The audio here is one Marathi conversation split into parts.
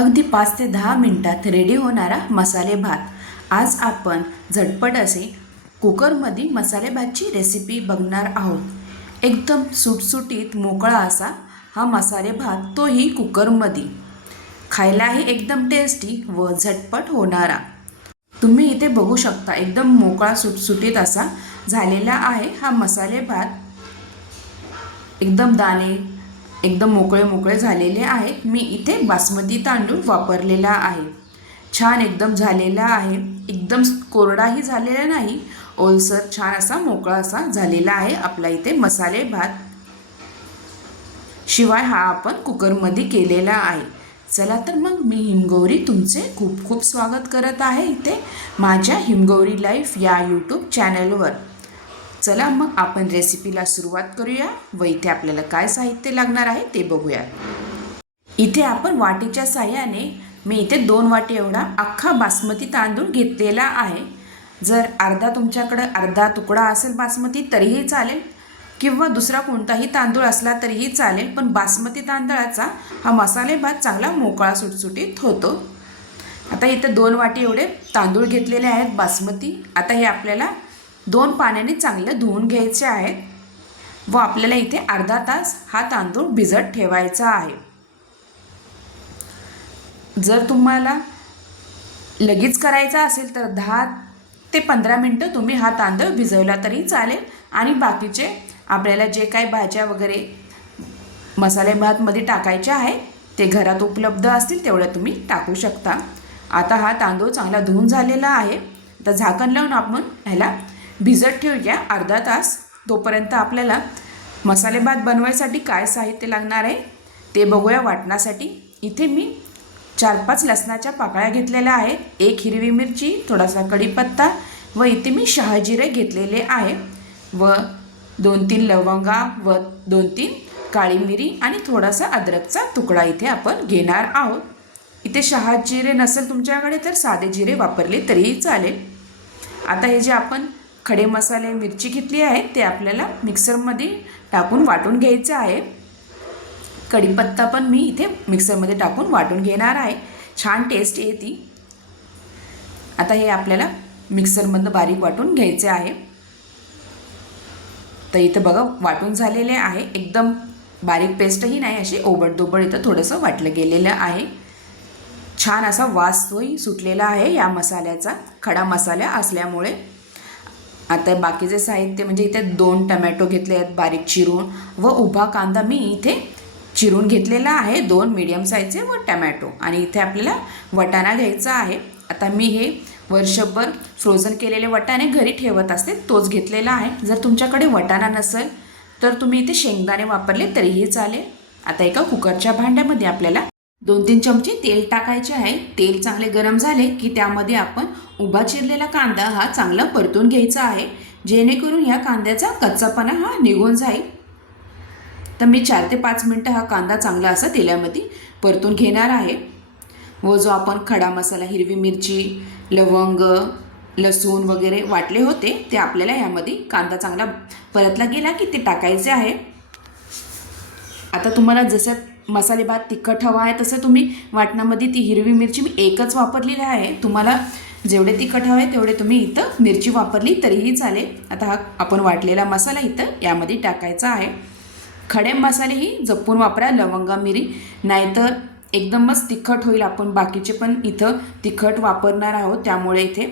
अगदी पाच ते दहा मिनटात रेडी होणारा मसाले भात. आज आपण झटपट असे कुकरमध्ये मसाले भातची रेसिपी बघणार आहोत. एकदम सुटसुटीत मोकळा असा हा मसाले भात तोही कुकरमध्ये खायलाही एकदम टेस्टी व झटपट होणारा. तुम्ही इथे बघू शकता एकदम मोकळा सुटसुटीत असा झालेला आहे हा मसाले भात. एकदम दाणे एकदम मोकळे मोकळे झालेले आहेत. मी इथे बासमती तांदूळ वापरलेला आहे. छान एकदम झालेला आहे. एकदम कोरडाही झालेला नाही. ओलसर छान असा मोकळा असा झालेला आहे. आपला इथे मसाले भात. शिवाय हा आपण कुकरमध्ये केलेला आहे. चला तर मग मी हिमगौरी तुमचे खूप खूप स्वागत करत आहे इथे. माझ्या हिमगौरी लाईफ या यूट्यूब चॅनलवर चला मग आपण रेसिपीला सुरुवात करूया. व इथे आपल्याला काय साहित्य लागणार आहे ते बघूया. इथे आपण वाटीच्या साह्याने मी इथे दोन वाटी एवढा अख्खा बासमती तांदूळ घेतलेला आहे. जर अर्धा तुमच्याकडं अर्धा तुकडा असेल बासमती तरीही चालेल. किंवा दुसरा कोणताही तांदूळ असला तरीही चालेल पण बासमती तांदळाचा हा मसाले भात चांगला मोकळा सुटसुटीत होतो. आता इथे दोन वाटी एवढे तांदूळ घेतलेले आहेत बासमती. आता हे आपल्याला दोन पाण्याने चांगलं धुवून घ्यायचे आहेत व आपल्याला इथे अर्धा तास हा तांदूळ भिजत ठेवायचा आहे. जर तुम्हाला लगेच करायचा असेल तर दहा ते पंधरा मिनटं तुम्ही हा तांदूळ भिजवला तरी चालेल. आणि बाकीचे आपल्याला जे काही भाज्या वगैरे मसाले भातमध्ये टाकायचे आहे ते घरात उपलब्ध असतील तेवढ्या तुम्ही टाकू शकता. आता हा तांदूळ चांगला धुवून झालेला आहे. तर झाकण लावून आपण ह्याला भिजत ठेवूया. अर्धा तास. तोपर्यंत आपल्याला मसाले भात बनवायसाठी काय साहित्य लागणार आहे ते बघूया वाटण्यासाठी इथे मी चार पाच लसणाच्या पाकळ्या घेतलेल्या आहेत. एक हिरवी मिरची थोडासा कढीपत्ता व इथे मी शहाजिरे घेतलेले आहे. व दोन तीन लवंगा व दोन तीन काळी मिरी आणि थोडासा अद्रकचा तुकडा इथे आपण घेणार आहोत. इथे शहाजिरे नसेल तुमच्याकडे तर साधे जिरे वापरले तरीही चालेल. आता हे जे आपण खडे मसाले मिरची घेतली आहे ते आपल्याला मिक्सरमध्ये टाकून वाटून घ्यायचं आहे. कढीपत्ता पण मी इथे मिक्सरमध्ये टाकून वाटून घेणार आहे. छान टेस्ट येते. आता हे आपल्याला मिक्सरमधनं बारीक वाटून घ्यायचे आहे. तर इथं बघा वाटून झालेले आहे. एकदम बारीक पेस्टही नाही अशी ओबडदोबड इथं थोडंसं वाटलं गेलेलं आहे. छान असा वासही सुटलेला आहे या मसाल्याचा. खडा मसाला असल्यामुळे. आता बाकीचे साहित्य म्हणजे इथे दोन टमॅटो घेतले आहेत बारीक चिरून व उभा कांदा मी इथे चिरून घेतलेला आहे. दोन मीडियम साईजचे व टमॅटो. आणि इथे आपल्याला वटाणा घ्यायचा आहे. आता मी हे वर्षभर फ्रोझन केलेले वटाणे घरी ठेवत असते तोच घेतलेला आहे. जर तुमच्याकडे वटाणा नसेल तर तुम्ही इथे शेंगदाणे वापरले तरीही चालेल. आता एका कुकरच्या भांड्यामध्ये आपल्याला दोन तीन चमचे तेल टाकायचे आहे. तेल चांगले गरम झाले की त्यामध्ये आपण उभा चिरलेला कांदा हा चांगला परतून घ्यायचा आहे. जेणेकरून ह्या कांद्याचा कच्चापणा हा निघून जाईल. तर मी चार ते पाच मिनटं हा कांदा चांगला असा तेलामध्ये परतून घेणार आहे. व जो आपण खडा मसाला हिरवी मिरची लवंग लसूण वगैरे वाटले होते ते आपल्याला यामध्ये कांदा चांगला परतला गेला की ते टाकायचे आहे. आता तुम्हाला जसं मसाले भात तिखट हवा आहे तसं तुम्ही वाटणामध्ये ती हिरवी मिरची मी एकच वापरलेली आहे. तुम्हाला जेवढे तिखट हवे तेवढे तुम्ही इथं मिरची वापरली तरीही चालेल. आता हा आपण वाटलेला मसाला इथं यामध्ये टाकायचा आहे. खडे मसालेही जपून वापरा लवंगा मिरी. नाहीतर एकदमच तिखट होईल आपण बाकीचे पण इथं तिखट वापरणार आहोत. त्यामुळे इथे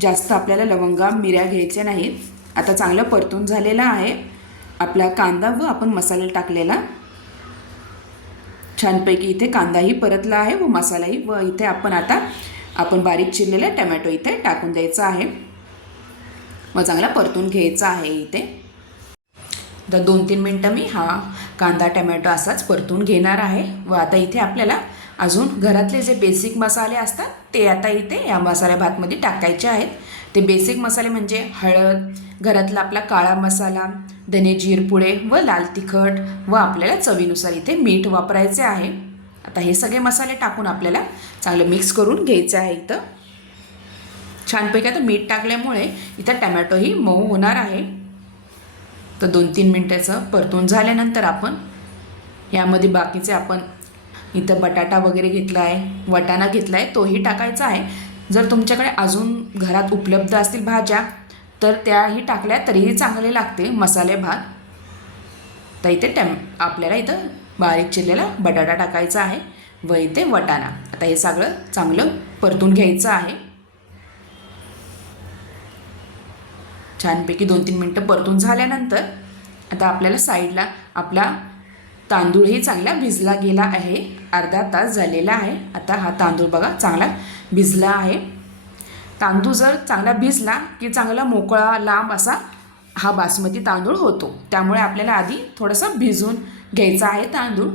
जास्त आपल्याला लवंगा मिऱ्या घ्यायच्या नाहीत. आता चांगलं परतून झालेलं आहे. आपला कांदा व आपण मसाला टाकलेला छानपैकी इथे कांदाही परतला आहे व मसालाही व इथे आपण आता आपण बारीक चिरलेला टमॅटो इथे टाकून द्यायचा आहे. व चांगला परतून घ्यायचा आहे इथे. तर दोन तीन मिनटं मी हा कांदा टमॅटो असाच परतून घेणार आहे. व आता इथे आपल्याला अजून घरातले जे बेसिक मसाले असतात ते आता इथे या मसाल्या भातमध्ये टाकायचे आहेत. ते बेसिक मसाले म्हणजे हळद घरातला आपला काळा मसाला धने जिरपुडे व लाल तिखट व आपल्याला चवीनुसार इथे मीठ वापरायचे आहे. आता हे सगळे मसाले टाकून आपल्याला चांगलं मिक्स करून घ्यायचं आहे इथं. छानपैकी आता मीठ टाकल्यामुळे इथं टमॅटोही मऊ होणार आहे. तर दोन तीन मिनटाचं परतून झाल्यानंतर आपण यामध्ये बाकीचे आपण इथं बटाटा वगैरे घेतला आहे वटाणा घेतला आहे तोही टाकायचा आहे. जर तुमच्याकडे अजून घरात उपलब्ध असतील भाज्या तर त्याही टाकल्या तरीही चांगले लागते. मसाले भात. तर इथे टॅम आपल्याला इथं बारीक चिरलेला बटाटा टाकायचा आहे व इथे वटाणा. आता हे सगळं चांगलं परतून घ्यायचं आहे. छानपैकी दोन तीन मिनटं परतून झाल्यानंतर आता आपल्याला साईडला आपला तांदूळही चांगला भिजला गेला आहे. अर्धा तास झालेला आहे. आता हा तांदूळ बघा चांगला भिजला आहे. तांदूळ जर चांगला भिजला की चांगला मोकळा लांब असा हा बासमती तांदूळ होतो. त्यामुळे आपल्याला आधी थोडंसं भिजून घ्यायचा आहे तांदूळ.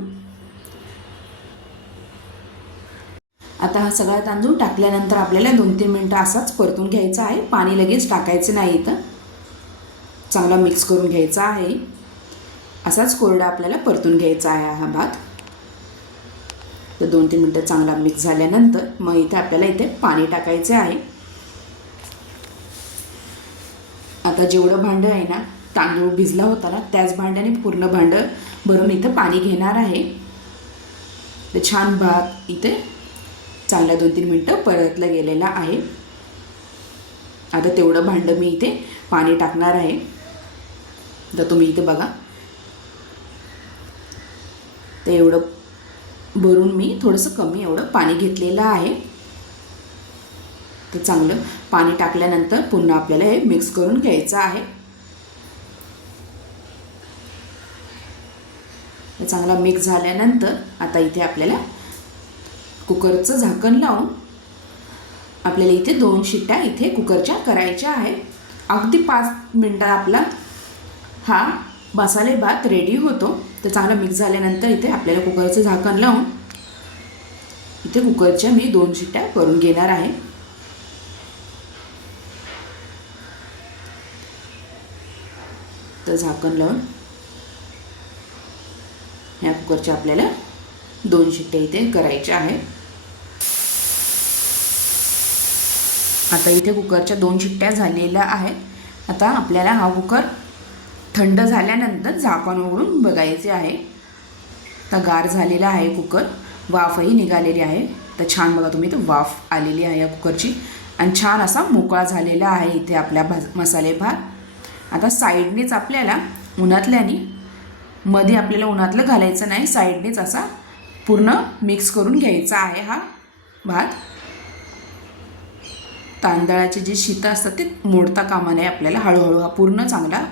आता हा सगळा तांदूळ टाकल्यानंतर आपल्याला दोन तीन मिनटं असाच परतून घ्यायचा आहे. पाणी लगेच टाकायचं नाही इथं. चांगला मिक्स करून घ्यायचा आहे. असाच कोरडा आपल्याला परतून घ्यायचा आहे हा भात. तर दोन तीन मिनटं चांगला मिक्स झाल्यानंतर मग इथे आपल्याला इथे पाणी टाकायचे आहे. आता जेवढं भांडं आहे ना तांदूळ भिजला होता ना त्याच भांड्याने पूर्ण भांडं भरून इथं पाणी घेणार आहे. तर छान भात इथे चांगला दोन तीन मिनटं परतलं गेलेला आहे. आता तेवढं भांडं मी इथे पाणी टाकणार आहे. तर तुम्ही इथे बघा. ते एवढं भरून मी थोडंसं कमी एवढं पाणी घेतलेलं आहे. तर चांगलं पाणी टाकल्यानंतर पुन्हा आपल्याला हे मिक्स करून घ्यायचं आहे. चांगला मिक्स झाल्यानंतर आता इथे आपल्याला कुकरचं झाकण लावून आपल्याला इथे दोन शिट्ट्या इथे कुकरच्या करायच्या आहे अगदी पाच मिनटात आपला हा मसाले भात रेडी होतो. तर चांगला मिक्स झाल्यानंतर इथे आपल्याला कुकरचं झाकण लावून इथे कुकरच्या मी दोन शिट्ट्या करून घेणार आहे. तर झाकण लावून ह्या कुकरच्या आपल्याला दोन शिट्ट्या इथे करायच्या आहे आता इथे कुकरच्या दोन शिट्ट्या झालेल्या आहेत. आता आपल्याला हा कुकर थंड झाल्यानंतर झाकण उघडून बघायचे आहे. तर गार झालेला आहे कुकर. वाफही निघालेली आहे. तर छान बघा तुम्ही तर वाफ आलेली आहे या कुकरची. आणि छान असा मोकळा झालेला आहे इथे आपल्या भाज मसाले भात. आता साईडनेच आपल्याला उन्हातल्याने मध्ये आपल्याला उन्हातलं घालायचं नाही साईडनेच असा पूर्ण मिक्स करून घ्यायचा आहे हा भात. तांदळाचे जे शीतं असतात ते मोडता कामा नये आपल्याला हळूहळू हा पूर्ण चांगला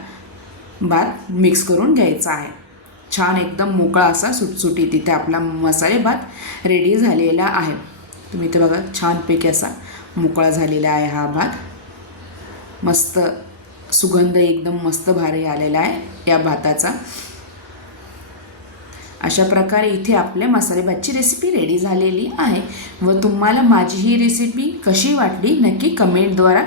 भात मिक्स करून घ्यायचा आहे. छान एकदम मोकळा असा सुटसुटी तिथे आपला मसाले भात रेडी झालेला आहे. तुम्ही इथे बघा छानपैकी असा मोकळा झालेला आहे हा भात. मस्त सुगंध एकदम मस्त भारी आलेला आहे या भाताचा. अशा प्रकारे इथे आपल्या मसाले भातची रेसिपी रेडी झालेली आहे. व तुम्हाला माझी ही रेसिपी कशी वाटली नक्की कमेंटद्वारा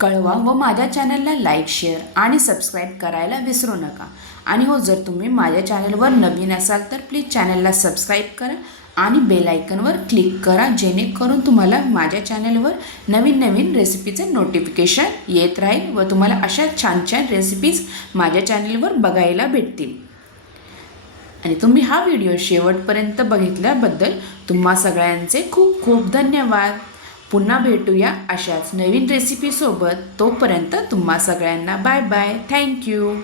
कळवा व माझ्या चॅनलला लाईक शेअर आणि सबस्क्राईब करायला विसरू नका. आणि हो जर तुम्ही माझ्या चॅनलवर नवीन असाल तर प्लीज चॅनलला सबस्क्राईब करा आणि बेल आयकनवर क्लिक करा जेणेकरून तुम्हाला माझ्या चॅनलवर नवीन नवीन रेसिपीचे नोटिफिकेशन येत राहील व तुम्हाला अशा छान छान रेसिपीज माझ्या चॅनलवर बघायला भेटतील. आणि तुम्ही हा व्हिडिओ शेवटपर्यंत बघितल्याबद्दल तुम्हा सगळ्यांचे खूप खूप धन्यवाद. पुन्हा भेटूया अशाच नवीन रेसिपीसोबत तोपर्यंत तुम्हा सगळ्यांना बाय बाय थँक्यू